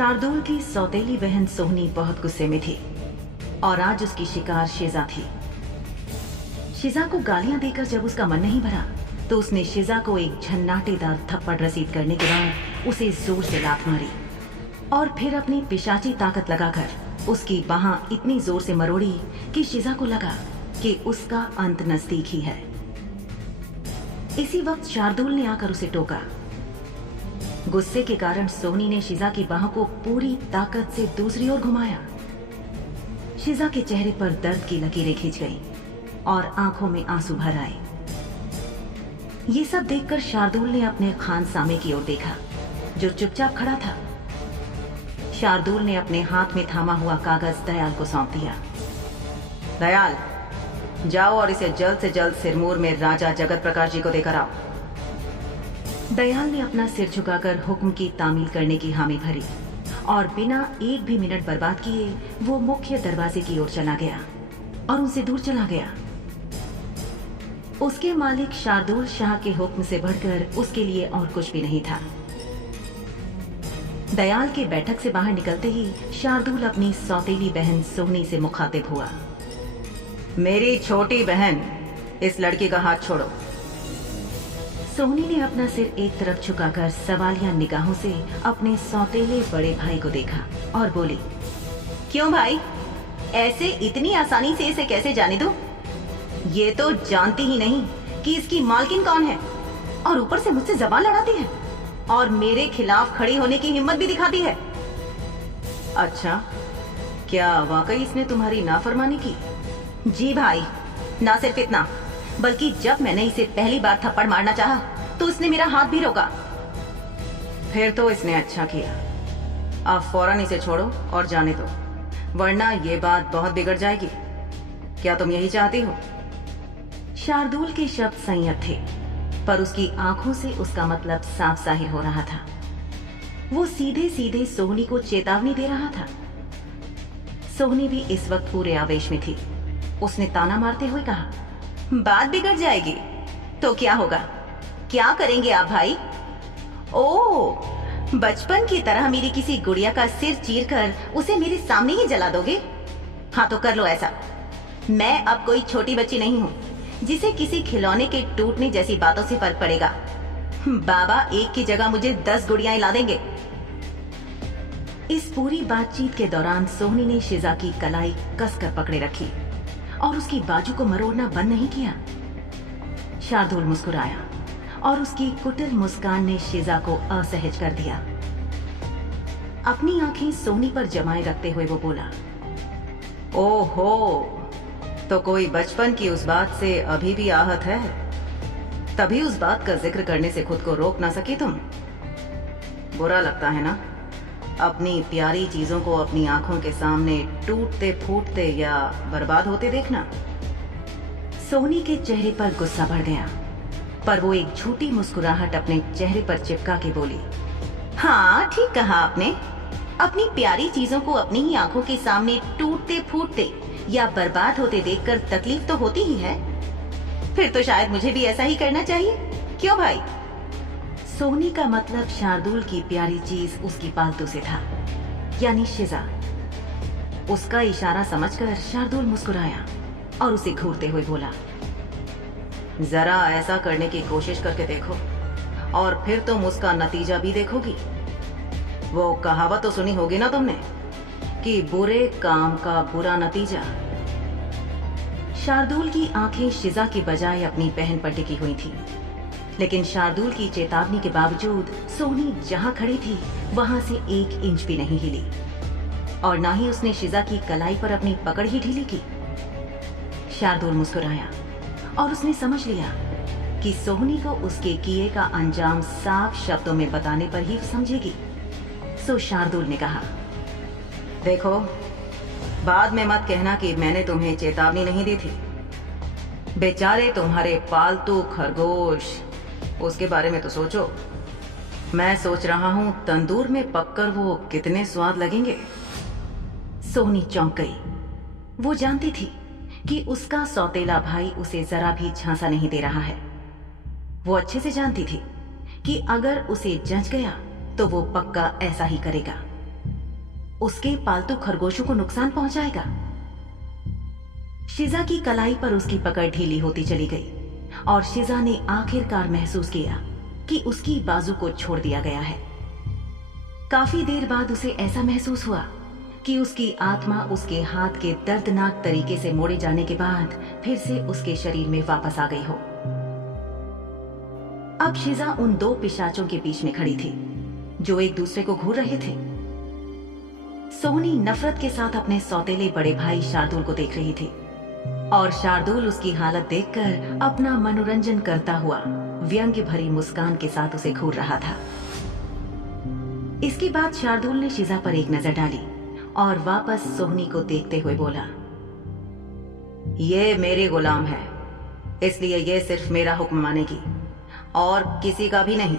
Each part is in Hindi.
शार्दुल की सौतेली बहन सोहनी बहुत गुस्से में थी और आज उसकी शिकार शिजा थी। शिजा को गालियां देकर जब उसका मन नहीं भरा तो उसने शिजा को एक झन्नाटेदार थप्पड़ रसीद करने के बाद उसे जोर से लात मारी और फिर अपनी पिशाची ताकत लगाकर उसकी बाहां इतनी जोर से मरोड़ी कि शिजा को लगा कि उसका अंत नजदीक ही है। इसी वक्त शार्दुल ने आकर उसे टोका। गुस्से के कारण सोहनी ने शिजा की बाहों को पूरी ताकत से दूसरी ओर घुमाया। शिजा के चेहरे पर दर्द की लकीरें खिंच गईं और आंखों में आंसू भर आए। ये सब देखकर शार्दुल ने अपने खान सामे की ओर देखा जो चुपचाप खड़ा था। शार्दुल ने अपने हाथ में थामा हुआ कागज दयाल को सौंप दिया। दयाल, जाओ और इसे जल्द से जल्द सिरमौर में राजा जगत प्रकाश जी को देकर आओ। दयाल ने अपना सिर झुकाकर हुक्म की तामील करने की हामी भरी और बिना एक भी मिनट बर्बाद किए वो मुख्य दरवाजे की ओर चला गया और उनसे दूर चला गया। उसके मालिक शार्दुल शाह के हुक्म से बढ़कर उसके लिए और कुछ भी नहीं था। दयाल के बैठक से बाहर निकलते ही शार्दुल अपनी सौतेली बहन सोहनी से मुखातिब हुआ। मेरी छोटी बहन, इस लड़की का हाथ छोड़ो। सोहनी ने अपना सिर एक तरफ झुकाकर सवालिया निगाहों से अपने सौतेले बड़े भाई को देखा और बोली, क्यों भाई, ऐसे इतनी आसानी से इसे कैसे जाने दूं? ये तो जानती ही नहीं कि इसकी मालकिन कौन है और ऊपर से मुझसे जबान लड़ाती है और मेरे खिलाफ खड़ी होने की हिम्मत भी दिखाती है। अच्छा, क्या वाकई इसने तुम्हारी नाफरमानी की? जी भाई, ना सिर्फ इतना बल्कि जब मैंने इसे पहली बार थप्पड़ मारना चाहा तो उसने मेरा हाथ भी रोका। फिर तो इसने अच्छा किया। अब फौरन इसे छोड़ो और जाने दो, वरना ये बात बहुत बिगड़ जाएगी। क्या तुम यही चाहती हो? शार्दुल के शब्द संयत थे पर उसकी आंखों से उसका मतलब साफ जाहिर हो रहा था। वो सीधे सीधे सोहनी को चेतावनी दे रहा था। सोहनी भी इस वक्त पूरे आवेश में थी। उसने ताना मारते हुए कहा, बात बिगड़ जाएगी तो क्या होगा? क्या करेंगे आप भाई? ओह, बचपन की तरह मेरी किसी गुड़िया का सिर चीरकर उसे मेरे सामने ही जला दोगे? हाँ तो कर लो ऐसा। मैं अब कोई छोटी बच्ची नहीं हूँ जिसे किसी खिलौने के टूटने जैसी बातों से फर्क पड़ेगा। बाबा एक की जगह मुझे 10 गुड़ियाएं ला देंगे। इस पूरी बातचीत के दौरान सोहनी ने शिजा की कलाई कसकर पकड़े रखी और उसकी बाजू को मरोड़ना बंद नहीं किया। शार्दुल मुस्कुराया और उसकी कुटिल मुस्कान ने शिजा को असहज कर दिया। अपनी आंखें सोहनी पर जमाए रखते हुए वो बोला, ओहो, तो कोई बचपन की उस बात से अभी भी आहत है? तभी उस बात का जिक्र करने से खुद को रोक ना सकी तुम? बुरा लगता है ना अपनी प्यारी चीजों को अपनी आंखों के सामने टूटते फूटते या बर्बाद होते देखना? सोहनी के चेहरे पर गुस्सा बढ़ गया पर वो एक झूठी मुस्कुराहट अपने चेहरे पर चिपका के बोली, हाँ ठीक कहा आपने। अपनी प्यारी चीजों को अपनी ही आंखों के सामने टूटते फूटते या बर्बाद होते देखकर तकलीफ तो होती ही है। फिर तो शायद मुझे भी ऐसा ही करना चाहिए, क्यों भाई? सोहनी का मतलब शार्दुल की प्यारी चीज उसकी पालतू से था, यानी शिजा। उसका इशारा समझकर शार्दुल मुस्कुराया और उसे घूरते हुए बोला, जरा ऐसा करने की कोशिश करके देखो और फिर तुम उसका नतीजा भी देखोगी। वो कहावत तो सुनी होगी ना तुमने कि बुरे काम का बुरा नतीजा। शार्दुल की आंखें शिजा की बजाय अपनी बहन पर टिकी हुई थी, लेकिन शार्दुल की चेतावनी के बावजूद सोहनी जहां खड़ी थी वहां से 1 इंच भी नहीं हिली और ना ही उसने शिजा की कलाई पर अपनी पकड़ ही ढीली की। शार्दुल मुस्कुराया और उसने समझ लिया कि सोहनी को उसके किए का अंजाम साफ शब्दों में बताने पर ही समझेगी। सो शार्दुल ने कहा, देखो, बाद में मत कहना कि मैंने तुम्हें चेतावनी नहीं दी थी। बेचारे तुम्हारे पालतू खरगोश, उसके बारे में तो सोचो। मैं सोच रहा हूं तंदूर में पककर वो कितने स्वाद लगेंगे। सोहनी चौंक गई। वो जानती थी कि उसका सौतेला भाई उसे जरा भी झांसा नहीं दे रहा है। वो अच्छे से जानती थी कि अगर उसे जंच गया तो वो पक्का ऐसा ही करेगा। उसके पालतू खरगोशों को नुकसान पहुंचाएगा। शिजा की कलाई पर उसकी पकड़ ढीली होती चली गई और शिजा ने आखिरकार महसूस किया कि उसकी बाजू को छोड़ दिया गया है। काफी देर बाद उसे ऐसा महसूस हुआ कि उसकी आत्मा उसके हाथ के दर्दनाक तरीके से मोड़े जाने के बाद फिर से उसके शरीर में वापस आ गई हो। अब शिजा उन दो पिशाचों के बीच में खड़ी थी जो एक दूसरे को घूर रहे थे। सोहनी नफरत के साथ अपने सौतेले बड़े भाई शार्दुल को देख रही थी और शार्दुल उसकी हालत देखकर अपना मनोरंजन करता हुआ व्यंग्य भरी मुस्कान के साथ उसे घूर रहा था। इसके बाद शार्दुल ने शिजा पर एक नजर डाली और वापस सोहनी को देखते हुए बोला, ये मेरी गुलाम है, इसलिए ये सिर्फ मेरा हुक्म मानेगी और किसी का भी नहीं।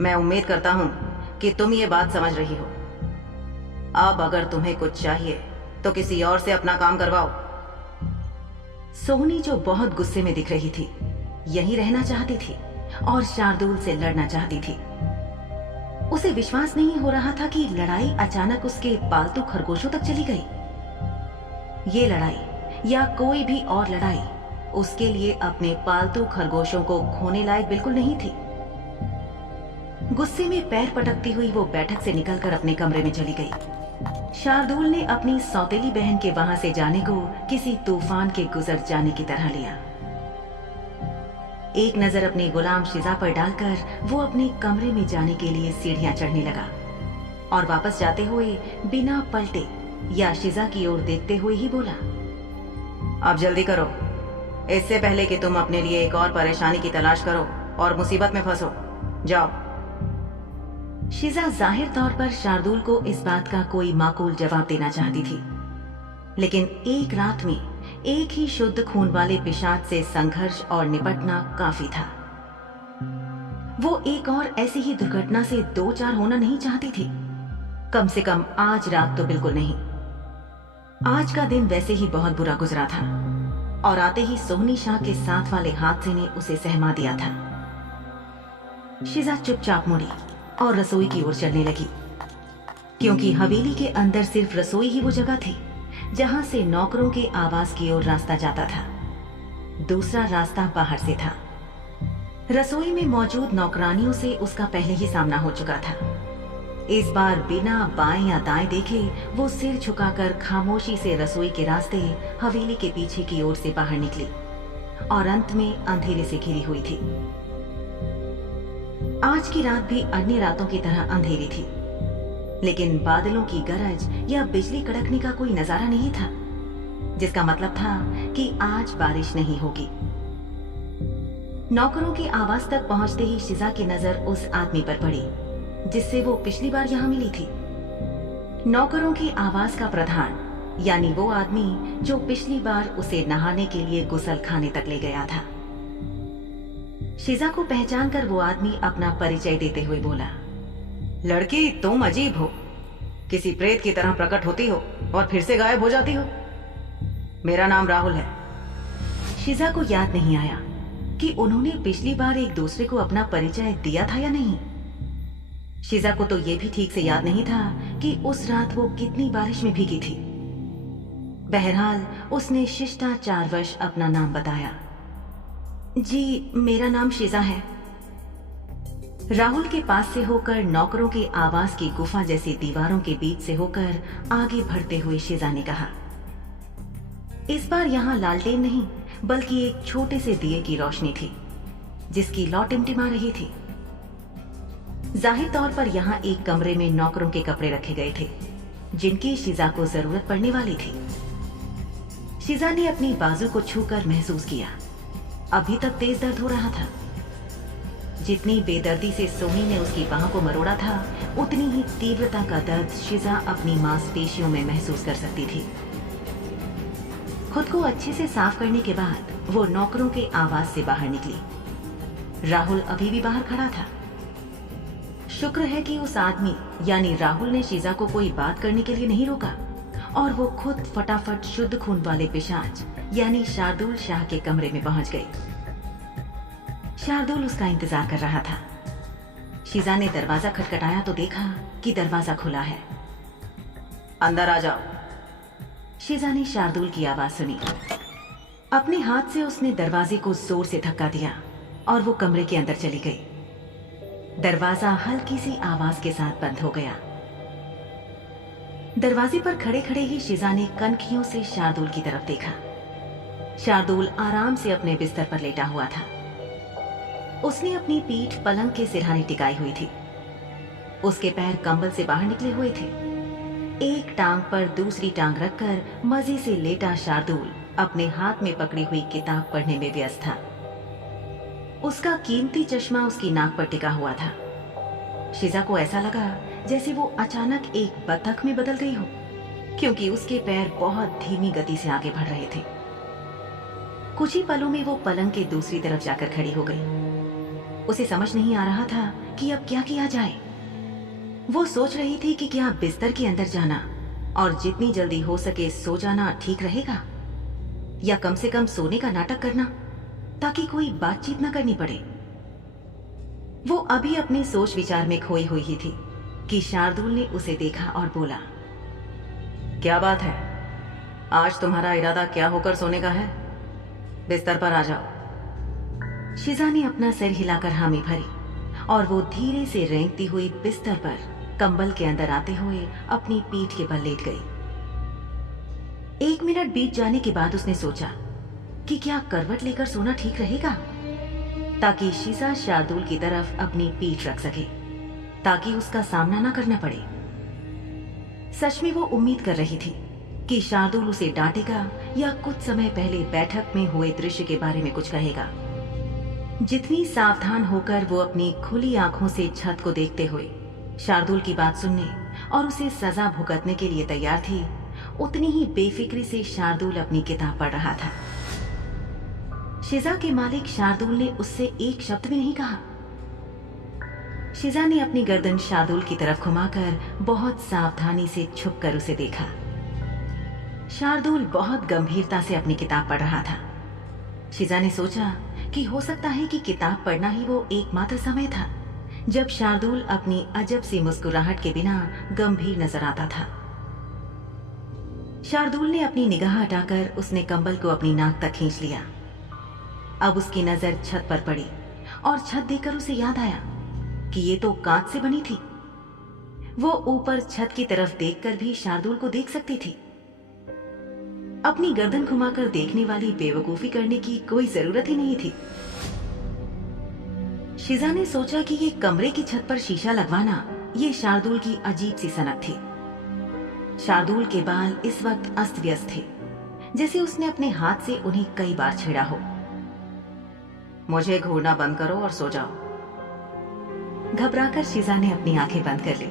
मैं उम्मीद करता हूं कि तुम ये बात समझ रही हो। अब अगर तुम्हें कुछ चाहिए तो किसी और से अपना काम करवाओ। सोहनी, जो बहुत गुस्से में दिख रही थी, यहीं रहना चाहती थी और शार्दुल से लड़ना चाहती थी। उसे विश्वास नहीं हो रहा था कि लड़ाई अचानक उसके पालतू खरगोशों तक चली गई। ये लड़ाई या कोई भी और लड़ाई उसके लिए अपने पालतू खरगोशों को खोने लायक बिल्कुल नहीं थी। गुस्से में पैर पटकती हुई वो बैठक से निकलकर अपने कमरे में चली गई। शार्दुल ने अपनी सौतेली बहन के वहां से जाने को किसी तूफान के गुजर जाने की तरह लिया। एक नजर अपनी गुलाम शिजा पर डालकर वो अपने कमरे में जाने के लिए सीढ़ियां चढ़ने लगा और वापस जाते हुए बिना पलटे या शिजा की ओर देखते हुए ही बोला, अब जल्दी करो, इससे पहले कि तुम अपने लिए एक और परेशानी की तलाश करो और मुसीबत में फंसो। जाओ। शिजा जाहिर तौर पर शार्दुल को इस बात का कोई माकूल जवाब देना चाहती थी, लेकिन एक रात में एक ही शुद्ध खून वाले पिशाच से संघर्ष और निपटना काफी था। वो एक और ऐसी ही दुर्घटना से दो चार होना नहीं चाहती थी। कम से कम आज रात तो बिल्कुल नहीं। आज का दिन वैसे ही बहुत बुरा गुजरा था और आते ही सोहनी शाह के साथ वाले हादसे ने उसे सहमा दिया था। शिजा चुपचाप मुड़ी और रसोई की ओर चलने लगी, क्योंकि हवेली के अंदर सिर्फ रसोई ही वो जगह थी जहां से नौकरों के आवास की ओर रास्ता जाता था। दूसरा रास्ता बाहर से था। रसोई में मौजूद नौकरानियों से उसका पहले ही सामना हो चुका था। इस बार बिना बाएं या दाएं देखे वो सिर झुकाकर खामोशी से रसोई के रास्ते हवेली के पीछे की ओर से बाहर निकली और अंत में अंधेरे से घिरी हुई थी। आज की रात भी अन्य रातों की तरह अंधेरी थी, लेकिन बादलों की गरज या बिजली कड़कने का कोई नजारा नहीं था, जिसका मतलब था कि आज बारिश नहीं होगी। नौकरों के आवास तक पहुंचते ही शिजा की नजर उस आदमी पर पड़ी जिससे वो पिछली बार यहां मिली थी। नौकरों के आवास का प्रधान, यानी वो आदमी जो पिछली बार उसे नहाने के लिए गुसल खाने तक ले गया था। शिजा को पहचान कर वो आदमी अपना परिचय देते हुए बोला, लड़की तुम अजीब हो, किसी प्रेत की तरह प्रकट होती हो और फिर से गायब हो जाती हो। मेरा नाम राहुल है। शिजा को याद नहीं आया कि उन्होंने पिछली बार एक दूसरे को अपना परिचय दिया था या नहीं। शिजा को तो ये भी ठीक से याद नहीं था कि उस रात वो कितनी बारिश में भीगी थी। बहरहाल उसने शिष्टाचारवश अपना नाम बताया। जी, मेरा नाम शिजा है। राहुल के पास से होकर नौकरों के आवास की गुफा जैसी दीवारों के बीच से होकर आगे बढ़ते हुए शिजा ने कहा, इस बार यहाँ लालटेन नहीं बल्कि एक छोटे से दिए की रोशनी थी जिसकी लौ टिमटिमा रही थी। जाहिर तौर पर यहाँ एक कमरे में नौकरों के कपड़े रखे गए थे जिनकी शिजा को जरूरत पड़ने वाली थी। शिजा ने अपनी बाजू को छूकर महसूस किया, अभी तक तेज दर्द हो रहा था। जितनी बेदर्दी से सोनी ने उसकी बाहों को मरोड़ा था, उतनी ही तीव्रता का दर्द शिजा अपनी मांसपेशियों में महसूस कर सकती थी। खुद को अच्छे से साफ करने के बाद वो नौकरों के आवास से बाहर निकली। राहुल अभी भी बाहर खड़ा था। शुक्र है कि उस आदमी यानी राहुल ने शिजा को कोई बात करने के लिए नहीं रोका और वो खुद फटाफट शुद्ध खून वाले पिशाच यानी शार्दुल शाह के कमरे में पहुंच गई। शार्दुल उसका इंतजार कर रहा था। शिजा ने दरवाजा खटखटाया तो देखा कि दरवाजा खुला है। अंदर आ जाओ। शिजा ने शार्दुल की आवाज सुनी। अपने हाथ से उसने दरवाजे को जोर से धक्का दिया और वो कमरे के अंदर चली गई। दरवाजा हल्की सी आवाज के साथ बंद हो गया। दरवाजे पर खड़े खड़े ही शिजा ने कनखियों से शार्दुल की तरफ देखा। शार्दुल आराम से अपने बिस्तर पर लेटा हुआ था। उसने अपनी पीठ पलंग के सिरहाने टिकाई हुई थी। उसके पैर कंबल से बाहर निकले हुए थे। एक टांग पर दूसरी टांग रखकर मजे से लेटा शार्दुल अपने हाथ में पकड़ी हुई किताब पढ़ने में व्यस्त था। उसका कीमती चश्मा उसकी नाक पर टिका हुआ था। शिजा को ऐसा लगा जैसे वो अचानक एक बतख में बदल गई हो, क्योंकि उसके पैर बहुत धीमी गति से आगे बढ़ रहे थे। कुछ ही पलों में वो पलंग के दूसरी तरफ जाकर खड़ी हो गई। उसे समझ नहीं आ रहा था कि अब क्या किया जाए। वो सोच रही थी कि क्या बिस्तर के अंदर जाना और जितनी जल्दी हो सके सो जाना ठीक रहेगा, या कम से कम सोने का नाटक करना ताकि कोई बातचीत न करनी पड़े। वो अभी अपने सोच विचार में खोई हुई ही थी कि शार्दुल ने उसे देखा और बोला, क्या बात है, आज तुम्हारा इरादा क्या होकर सोने का है? बिस्तर पर आ जाओ। शिजा ने अपना सिर हिलाकर हामी भरी और वो धीरे से रेंगती हुई बिस्तर पर कंबल के अंदर आते हुए अपनी पीठ के बल लेट गई। 1 मिनट बीत जाने के बाद उसने सोचा कि क्या करवट लेकर सोना ठीक रहेगा, ताकि शिजा शार्दुल की तरफ अपनी पीठ रख सके, ताकि उसका सामना ना करना पड़े। सच में वो उम्मीद कर रही थी कि शार्दुल उसे डांटेगा या कुछ समय पहले बैठक में हुए दृश्य के बारे में कुछ कहेगा। जितनी सावधान होकर वो अपनी खुली आंखों से छत को देखते हुए शार्दुल की बात सुनने और उसे सजा भुगतने के लिए तैयार थी, उतनी ही बेफिक्री से शार्दुल अपनी किताब पढ़ रहा था। शिजा के मालिक शार्दुल ने उससे एक शब्द भी नहीं कहा। शिजा ने अपनी गर्दन शार्दुल की तरफ घुमाकर बहुत सावधानी से छुपकर उसे देखा। शार्दुल बहुत गंभीरता से अपनी किताब पढ़ रहा था। शिजा ने सोचा कि हो सकता है कि किताब पढ़ना ही वो एकमात्र समय था जब शार्दुल अपनी अजब सी मुस्कुराहट के बिना गंभीर नजर आता था। शार्दुल ने अपनी निगाह हटाकर उसने कंबल को अपनी नाक तक खींच लिया। अब उसकी नजर छत पर पड़ी और छत देखकर उसे याद आया कि ये तो कांच से बनी थी। वो ऊपर छत की तरफ देखकर भी शार्दुल को देख सकती थी। अपनी गर्दन घुमाकर देखने वाली बेवकूफी करने की कोई जरूरत ही नहीं थी। शिजा ने सोचा कि ये कमरे की छत पर शीशा लगवाना ये शार्दुल की अजीब सी सनक थी। शार्दुल के बाल इस वक्त अस्त व्यस्त थे, जैसे उसने अपने हाथ से उन्हें कई बार छेड़ा हो। मुझे घूरना बंद करो और सो जाओ। घबराकर शिजा ने अपनी आंखें बंद कर ली,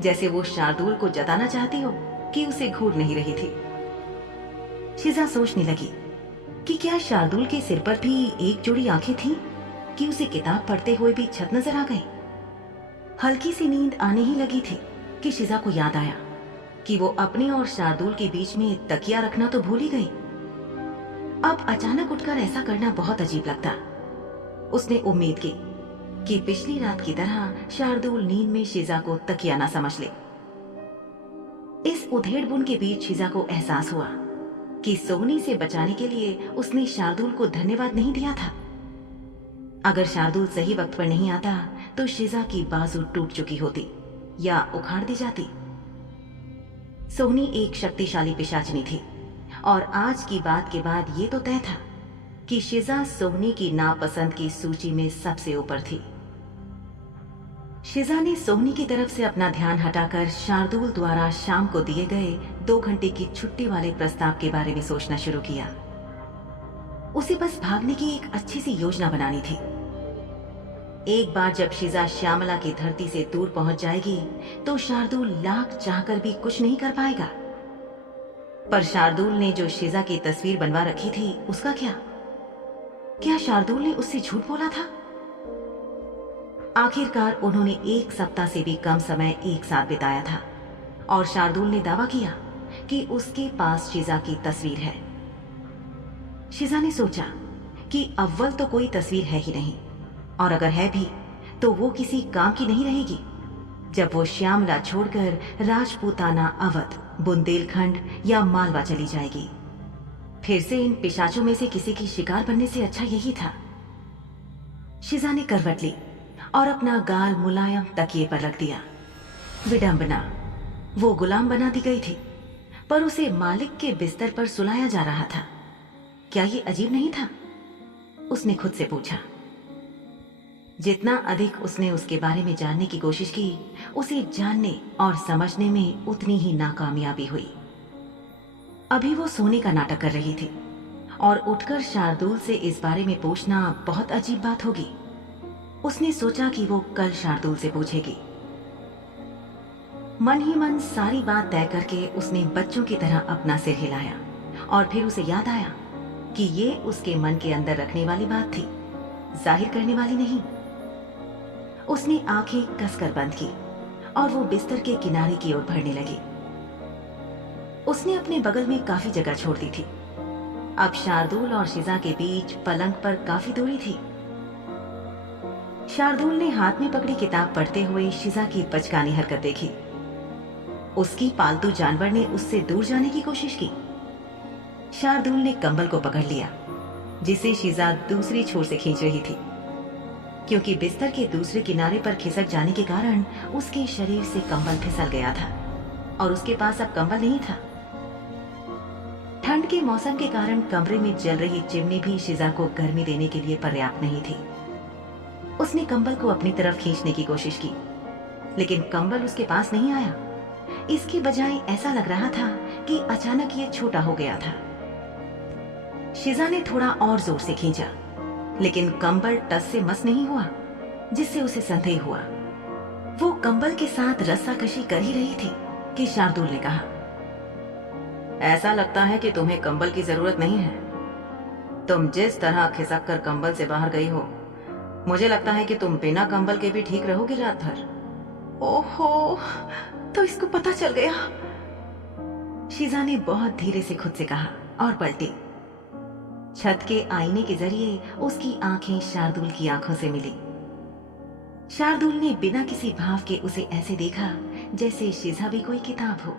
जैसे वो शार्दुल को जताना चाहती हो कि उसे घूर नहीं रही थी। शिजा सोचने लगी कि क्या शार्दुल के सिर पर भी एक जोड़ी आंखें थीं कि उसे किताब पढ़ते हुए भी छत नजर आ गई। हल्की सी नींद आने ही लगी थी कि शिजा को याद आया कि वो अपने और शार्दुल के बीच में तकिया रखना तो भूल ही गई। अब अचानक उठकर ऐसा करना बहुत अजीब लगता। उसने उम्मीद की कि पिछली रात की तरह शार्दुल नींद में शिजा को तकिया ना समझ ले। इस उधेड़बुन के बीच शिजा को एहसास हुआ कि सोनी से बचाने के लिए उसने शार्दुल को धन्यवाद नहीं दिया था। अगर शार्दुल सही वक्त पर नहीं आता तो शिजा की बाजू टूट चुकी होती या उखाड़ दी जाती। सोनी एक शक्तिशाली पिशाचिनी थी और आज की बात के बाद ये तो तय था कि शिजा सोनी की नापसंद की सूची में सबसे ऊपर थी। शिजा ने सोनी की तरफ से अपना ध्यान हटाकर शार्दुल द्वारा शाम को दिए गए 2 घंटे की छुट्टी वाले प्रस्ताव के बारे में सोचना शुरू किया। उसे बस भागने की एक अच्छी सी योजना बनानी थी। एक बार जब शिजा श्यामला की धरती से दूर पहुंच जाएगी तो शार्दुल लाख चाहकर भी कुछ नहीं कर पाएगा। पर शार्दुल ने जो शिजा की तस्वीर बनवा रखी थी उसका क्या शार्दुल ने उससे झूठ बोला था? आखिरकार उन्होंने 1 सप्ताह से भी कम समय एक साथ बिताया था और शार्दुल ने दावा किया कि उसके पास शिजा की तस्वीर है। शिजा ने सोचा कि अव्वल तो कोई तस्वीर है ही नहीं, और अगर है भी तो वो किसी काम की नहीं रहेगी। जब वो श्यामला छोड़कर राजपूताना, अवध, बुंदेलखंड या मालवा चली जाएगी। फिर से इन पिशाचों में से किसी की शिकार बनने से अच्छा यही था। शिजा ने करवट ली और अपना गाल मुलायम तकिए पर रख दिया। विडंबना, वो गुलाम बना दी गई थी, पर उसे मालिक के बिस्तर पर सुलाया जा रहा था। क्या ये अजीब नहीं था? उसने खुद से पूछा। जितना अधिक उसने उसके बारे में जानने की कोशिश की, उसे जानने और समझने में उतनी ही नाकामयाबी हुई। अभी वो सोने का नाटक कर रही थी और उठकर शार्दुल से इस बारे में पूछना बहुत अजीब बात होगी। उसने सोचा कि वो कल शार्दुल से पूछेगी। मन ही मन सारी बात तय करके उसने बच्चों की तरह अपना सिर हिलाया और फिर उसे याद आया कि ये उसके मन के अंदर रखने वाली बात थी, जाहिर करने वाली नहीं। उसने आंखें कसकर बंद की और वो बिस्तर के किनारे की ओर बढ़ने लगी। उसने अपने बगल में काफी जगह छोड़ दी थी। अब शार्दुल और शिजा के बीच पलंग पर काफी दूरी थी। शार्दुल ने हाथ में पकड़ी किताब पढ़ते हुए शिजा की बचकानी हरकत देखी। उसकी पालतू जानवर ने उससे दूर जाने की कोशिश की। शार्दुल ने कंबल को पकड़ लिया, जिसे शिजा दूसरी छोर से खींच रही थी, क्योंकि बिस्तर के दूसरे किनारे पर खिसक जाने के कारण उसके शरीर से कंबल फिसल गया था और उसके पास अब कंबल नहीं था। ठंड के मौसम के कारण कमरे में जल रही चिमनी भी शिजा को गर्मी देने के लिए पर्याप्त नहीं थी। उसने कंबल को अपनी तरफ खींचने की कोशिश की, लेकिन कंबल उसके पास नहीं आया। इसकी बजाय ऐसा लग रहा था कि अचानक ये छोटा हो गया था। शिजा ने थोड़ा और जोर से खींचा, लेकिन कंबल टस से मस नहीं हुआ, जिससे उसे संदेह हुआ। वो कंबल के साथ रस्साकशी कर ही रही थी कि शार्दुल ने कहा, ऐसा लगता है कि तुम्हें कंबल की जरूरत नहीं है। तुम जिस तरह खिसक कर कंबल से बाहर गई हो, मुझे लगता है कि तुम बिना कंबल के भी ठीक रहोगी रात भर। ओहो, तो इसको पता चल गया, शिजा ने बहुत धीरे से खुद से कहा और पलटी। छत के आईने के जरिए उसकी आंखें शार्दुल की आंखों से मिली। शार्दुल ने बिना किसी भाव के उसे ऐसे देखा जैसे शिजा भी कोई किताब हो।